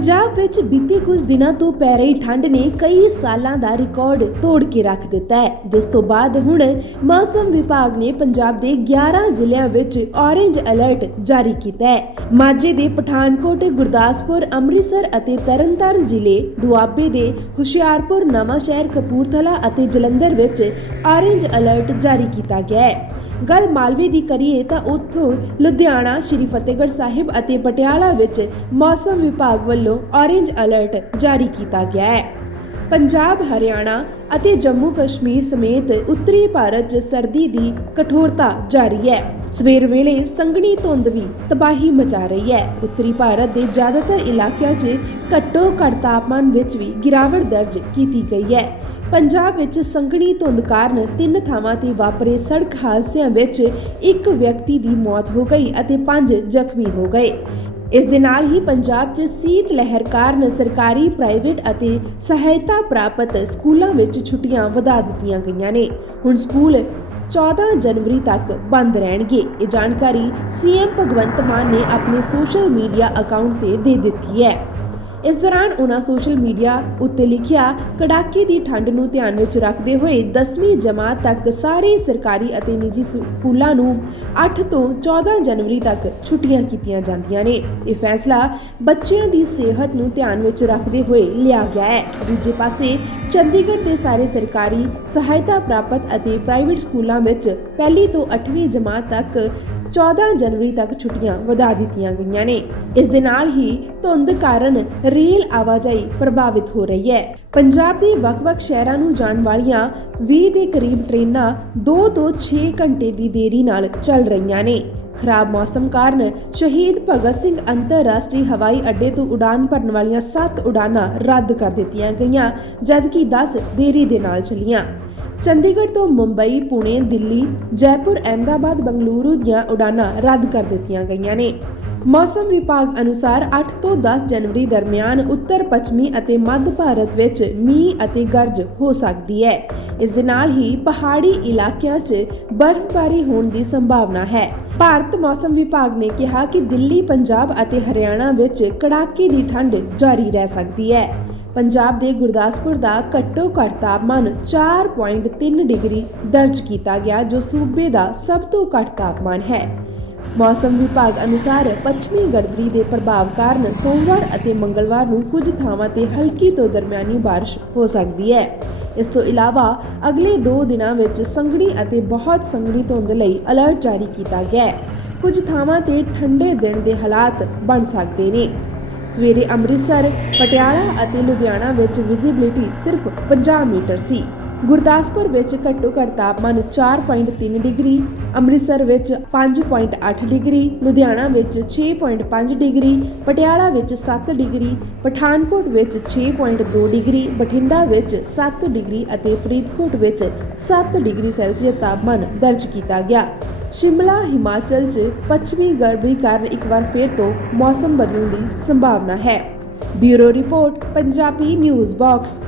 ਪੰਜਾਬ ਵਿੱਚ ਬੀਤੇ ਕੁਝ ਦਿਨਾਂ ਤੋਂ ਪੈ ਰਹੀ ਠੰਡ ਨੇ ਕਈ ਸਾਲਾਂ ਦਾ ਰਿਕਾਰਡ ਤੋੜ ਕੇ ਰੱਖ ਦਿੱਤਾ ਹੈ। ਜਿਸ ਤੋਂ ਬਾਅਦ ਹੁਣ ਮੌਸਮ ਵਿਭਾਗ ਨੇ ਪੰਜਾਬ ਦੇ 11 ਜ਼ਿਲ੍ਹਿਆਂ ਵਿੱਚ ਔਰੇਂਜ ਅਲਰਟ ਜਾਰੀ ਕੀਤਾ ਹੈ। ਮਾਝੇ ਦੇ ਪਠਾਨਕੋਟ, ਗੁਰਦਾਸਪੁਰ, ਅੰਮ੍ਰਿਤਸਰ ਅਤੇ ਤਰਨਤਾਰਨ ਜ਼ਿਲ੍ਹੇ, ਦੁਆਬੇ ਦੇ ਹੁਸ਼ਿਆਰਪੁਰ, ਨਵਾਂਸ਼ਹਿਰ, ਕਪੂਰਥਲਾ ਅਤੇ ਜਲੰਧਰ ਵਿੱਚ ਔਰੇਂਜ ਅਲਰਟ ਜਾਰੀ ਕੀਤਾ ਗਿਆ ਹੈ। ਗੱਲ ਮਾਲਵੇ ਦੀ ਕਰੀਏ ਤਾਂ ਉੱਥੋਂ ਲੁਧਿਆਣਾ, ਸ਼੍ਰੀ ਫਤਿਹਗੜ੍ਹ ਸਾਹਿਬ ਅਤੇ ਪਟਿਆਲਾ ਵਿੱਚ ਮੌਸਮ ਵਿਭਾਗ ਵੱਲੋਂ ਔਰੇਂਜ ਅਲਰਟ ਜਾਰੀ ਕੀਤਾ ਗਿਆ ਹੈ। ਪੰਜਾਬ, ਹਰਿਆਣਾ ਅਤੇ ਜੰਮੂ ਕਸ਼ਮੀਰ ਸਮੇਤ ਉੱਤਰੀ ਭਾਰਤ 'ਚ ਸਰਦੀ ਦੀ ਕਠੋਰਤਾ ਜਾਰੀ ਹੈ। ਸਵੇਰ ਵੇਲੇ ਸੰਘਣੀ ਧੁੰਦ ਵੀ ਤਬਾਹੀ ਮਚਾ ਰਹੀ ਹੈ। ਉੱਤਰੀ ਭਾਰਤ ਦੇ ਜ਼ਿਆਦਾਤਰ ਇਲਾਕਿਆਂ 'ਚ ਘੱਟੋ ਘੱਟ ਤਾਪਮਾਨ ਵਿੱਚ ਵੀ ਗਿਰਾਵਟ ਦਰਜ ਕੀਤੀ ਗਈ ਹੈ। ਪੰਜਾਬ ਵਿੱਚ ਸੰਘਣੀ ਧੁੰਦ ਕਾਰਨ ਤਿੰਨ ਥਾਵਾਂ ਤੇ ਵਾਪਰੇ ਸੜਕ ਹਾਦਸਿਆਂ ਵਿੱਚ ਇੱਕ ਵਿਅਕਤੀ ਦੀ ਮੌਤ ਹੋ ਗਈ ਅਤੇ ਪੰਜ ਜ਼ਖਮੀ ਹੋ ਗਏ। ਇਸ ਦੇ ਨਾਲ ਹੀ ਪੰਜਾਬ 'ਚ ਸੀਤ ਲਹਿਰ ਕਾਰਨ ਸਰਕਾਰੀ, ਪ੍ਰਾਈਵੇਟ ਅਤੇ ਸਹਾਇਤਾ ਪ੍ਰਾਪਤ ਸਕੂਲਾਂ ਵਿੱਚ ਛੁੱਟੀਆਂ ਵਧਾ ਦਿੱਤੀਆਂ ਗਈਆਂ ਨੇ। ਹੁਣ ਸਕੂਲ 14 ਜਨਵਰੀ ਤੱਕ ਬੰਦ ਰਹਿਣਗੇ। ਇਹ ਜਾਣਕਾਰੀ ਸੀਐਮ ਭਗਵੰਤ ਮਾਨ ਨੇ ਆਪਣੇ ਸੋਸ਼ਲ ਮੀਡੀਆ ਅਕਾਊਂਟ ਤੇ ਦੇ ਦਿੱਤੀ ਹੈ। ਇਸ ਦੌਰਾਨ ਉਹਨਾਂ ਸੋਸ਼ਲ ਮੀਡੀਆ ਉੱਤੇ ਲਿਖਿਆ, ਕੜਾਕੇ ਦੀ ਠੰਡ ਨੂੰ ਧਿਆਨ ਵਿੱਚ ਰੱਖਦੇ ਹੋਏ 10ਵੀਂ ਜਮਾਤ ਤੱਕ ਸਾਰੇ ਸਰਕਾਰੀ ਅਤੇ ਨਿੱਜੀ ਸਕੂਲਾਂ ਨੂੰ 8 ਤੋਂ 14 ਜਨਵਰੀ ਤੱਕ ਛੁੱਟੀਆਂ ਕੀਤੀਆਂ ਜਾਂਦੀਆਂ ਨੇ। ਇਹ ਫੈਸਲਾ ਬੱਚਿਆਂ ਦੀ ਸਿਹਤ ਨੂੰ ਧਿਆਨ ਵਿੱਚ ਰੱਖਦੇ ਹੋਏ ਲਿਆ ਗਿਆ ਹੈ। ਦੂਜੇ ਪਾਸੇ, ਚੰਡੀਗੜ੍ਹ ਦੇ ਸਾਰੇ ਸਰਕਾਰੀ ਸਹਾਇਤਾ ਪ੍ਰਾਪਤ ਅਤੇ ਪ੍ਰਾਈਵੇਟ ਸਕੂਲਾਂ ਵਿੱਚ ਪਹਿਲੀ ਤੋਂ 8ਵੀਂ ਜਮਾਤ ਤੱਕ 14 ਜਨਵਰੀ ਤੱਕ ਛੁੱਟੀਆਂ ਵਧਾ ਦਿੱਤੀਆਂ ਗਈਆਂ ਨੇ। ਇਸ ਦੇ ਨਾਲ ਹੀ ਧੁੰਦ ਕਾਰਨ ਰੇਲ ਆਵਾਜਾਈ ਪ੍ਰਭਾਵਿਤ ਹੋ ਰਹੀ ਹੈ। ਪੰਜਾਬ ਦੇ ਵੱਖ-ਵੱਖ ਸ਼ਹਿਰਾਂ ਨੂੰ ਜਾਣ ਵਾਲੀਆਂ 20 ਦੇ ਕਰੀਬ ਟ੍ਰੇਨਾਂ 2 ਤੋਂ 6 ਘੰਟੇ ਦੀ ਦੇਰੀ ਨਾਲ ਚੱਲ ਰਹੀਆਂ ਨੇ। ਖਰਾਬ ਮੌਸਮ ਕਾਰਨ ਸ਼ਹੀਦ ਭਗਤ ਸਿੰਘ ਅੰਤਰਰਾਸ਼ਟਰੀ ਹਵਾਈ ਅੱਡੇ ਤੋਂ ਉਡਾਨ ਭਰਨ ਵਾਲੀਆਂ 7 ਉਡਾਨਾਂ ਰੱਦ ਕਰ ਦਿੱਤੀਆਂ ਗਈਆਂ, ਜਦਕਿ 10 ਦੇਰੀ ਦੇ ਨਾਲ ਚੱਲੀਆਂ। ਚੰਡੀਗੜ੍ਹ ਤੋਂ ਮੁੰਬਈ, ਪੁਣੇ, ਦਿੱਲੀ, ਜੈਪੁਰ, ਅਹਿਮਦਾਬਾਦ, ਬੰਗਲੁਰੂ ਦੀਆਂ ਉਡਾਨਾਂ ਰੱਦ ਕਰ ਦਿੱਤੀਆਂ ਗਈਆਂ ਨੇ। ਮੌਸਮ ਵਿਭਾਗ ਅਨੁਸਾਰ 8 ਤੋਂ 10 ਜਨਵਰੀ ਦਰਮਿਆਨ ਉੱਤਰ ਪੱਛਮੀ ਅਤੇ ਮੱਧ ਭਾਰਤ ਵਿੱਚ ਮੀਂਹ ਅਤੇ ਗਰਜ ਹੋ ਸਕਦੀ ਹੈ। ਇਸ ਦੇ ਨਾਲ ਹੀ ਪਹਾੜੀ ਇਲਾਕਿਆਂ 'ਚ ਬਰਫ਼ਬਾਰੀ ਹੋਣ ਦੀ ਸੰਭਾਵਨਾ ਹੈ। ਭਾਰਤ ਮੌਸਮ ਵਿਭਾਗ ਨੇ ਕਿਹਾ ਕਿ ਦਿੱਲੀ, ਪੰਜਾਬ ਅਤੇ ਹਰਿਆਣਾ ਵਿੱਚ ਕੜਾਕੇ ਦੀ ਠੰਡ ਜਾਰੀ ਰਹਿ ਸਕਦੀ ਹੈ। ਪੰਜਾਬ ਦੇ ਗੁਰਦਾਸਪੁਰ ਦਾ ਘੱਟੋ ਘੱਟ ਤਾਪਮਾਨ 4.3 ਡਿਗਰੀ ਦਰਜ ਕੀਤਾ ਗਿਆ, ਜੋ ਸੂਬੇ ਦਾ ਸਭ ਤੋਂ ਘੱਟ ਤਾਪਮਾਨ ਹੈ। ਮੌਸਮ ਵਿਭਾਗ ਅਨੁਸਾਰ ਪੱਛਮੀ ਗੜਬੜੀ ਦੇ ਪ੍ਰਭਾਵ ਕਾਰਨ ਸੋਮਵਾਰ ਅਤੇ ਮੰਗਲਵਾਰ ਨੂੰ ਕੁਝ ਥਾਵਾਂ ਤੇ ਹਲਕੀ ਤੋਂ ਦਰਮਿਆਨੀ ਬਾਰਿਸ਼ ਹੋ ਸਕਦੀ ਹੈ। ਇਸ ਤੋਂ ਇਲਾਵਾ ਅਗਲੇ 2 ਦਿਨਾਂ ਵਿੱਚ ਸੰਘਣੀ ਅਤੇ ਬਹੁਤ ਸੰਘਣੀ ਧੁੰਦ ਲਈ ਅਲਰਟ ਜਾਰੀ ਕੀਤਾ ਗਿਆ ਹੈ। ਕੁਝ ਥਾਵਾਂ ਤੇ ਠੰਡੇ ਦਿਨ ਦੇ ਹਾਲਾਤ ਬਣ ਸਕਦੇ ਨੇ। ਸਵੇਰੇ ਅੰਮ੍ਰਿਤਸਰ, ਪਟਿਆਲਾ ਅਤੇ ਲੁਧਿਆਣਾ ਵਿੱਚ ਵਿਜ਼ਿਬਿਲਿਟੀ ਸਿਰਫ 50 ਮੀਟਰ ਸੀ। ਗੁਰਦਾਸਪੁਰ ਵਿੱਚ ਘੱਟੋ ਘੱਟ ਤਾਪਮਾਨ 4.3 ਡਿਗਰੀ, ਅੰਮ੍ਰਿਤਸਰ ਵਿੱਚ 5.8 ਡਿਗਰੀ, ਲੁਧਿਆਣਾ ਵਿੱਚ 6.5 ਡਿਗਰੀ, ਪਟਿਆਲਾ ਵਿੱਚ 7 ਡਿਗਰੀ, ਪਠਾਨਕੋਟ ਵਿੱਚ 6.2 ਡਿਗਰੀ, ਬਠਿੰਡਾ ਵਿੱਚ 7 ਡਿਗਰੀ ਅਤੇ ਫਰੀਦਕੋਟ ਵਿੱਚ 7 ਡਿਗਰੀ ਸੈਲਸੀਅਸ ਤਾਪਮਾਨ ਦਰਜ ਕੀਤਾ ਗਿਆ। ਸ਼ਿਮਲਾ, ਹਿਮਾਚਲ 'ਚ ਪੱਛਮੀ ਗਰਮੀ ਕਾਰਨ ਇੱਕ ਵਾਰ ਫਿਰ ਤੋਂ ਮੌਸਮ ਬਦਲਣ ਦੀ ਸੰਭਾਵਨਾ ਹੈ। Bureau report, Punjabi news box.